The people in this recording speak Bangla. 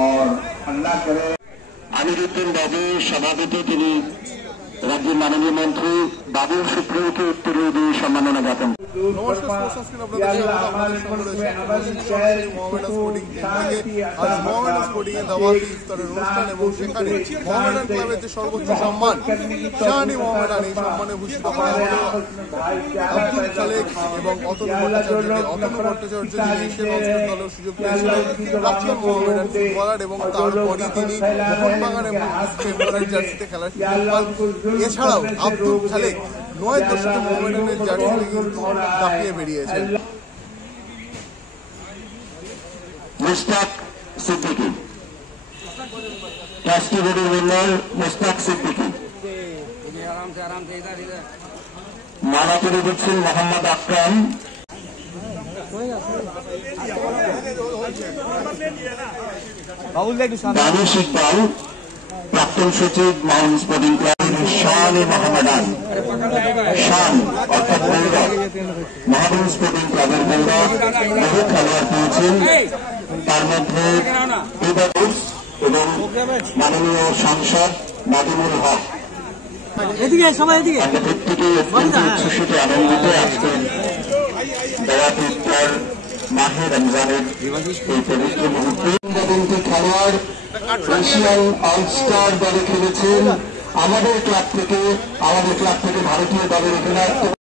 और अल्लाह करे আমিরুদ্দিন বাবু সভাপতি তিনি রাজ্যের মাননীয় মন্ত্রী বাবুল সুপ্রিয়কে উত্তরীয় দিয়ে সম্মাননা জ্ঞাপন। সর্বোচ্চ সম্মান শাহানি মোহামেডান এই সম্মানে ভূষিত করা হল আব্দুল খালেক এবং অতনু ভট্টাচার্য যিনি এশিয়ান অস্কার দলের সুযোগ পেয়েছিলেন প্রাক্তন মোহামেডান ফুটবলার এবং তারপরই তিনি মোহনবাগান এবং ইস্টবেঙ্গলের জার্সিতে খেলার সুযোগ পান। এছাড়াও আব্দুল খালেক 9 দশকে মোহামেডানের জার্সিতে কিন্তু দাপিয়ে বেরিয়েছেন। মুস্তাক সিদ্দিকী রাষ্ট্রীয় বোর্ডের মেম্বার মুস্তাক সিদ্দিকী, মালা করে দিচ্ছেন মোহাম্মদ আকরাম, দানিশ ইকবাল, প্রাক্তন সচিব মাউন্ট স্পোর্টিং ক্লাবের শাহানি মোহামেডান, শান অর্থাৎ গৌরব, মাউন্ট স্পোর্টিং ক্লাবের গৌরব বহু খেলোয়াড় পেয়েছেন, তার মধ্যে এবং মাননীয় সাংসদ নাদিমুল হক। আমরা প্রত্যেকে অত্যন্ত উচ্ছ্বসিত আনন্দিত আজকের দাওয়াত ইফতার মাহে রমজানের এই পবিত্র মুহূর্তে। কিংবদন্তি খেলোয়াড় এশিয়ান অলস্টার দলে খেলেছেন। আমাদের ক্লাব থেকে ভারতীয় দলের অধিনায়ক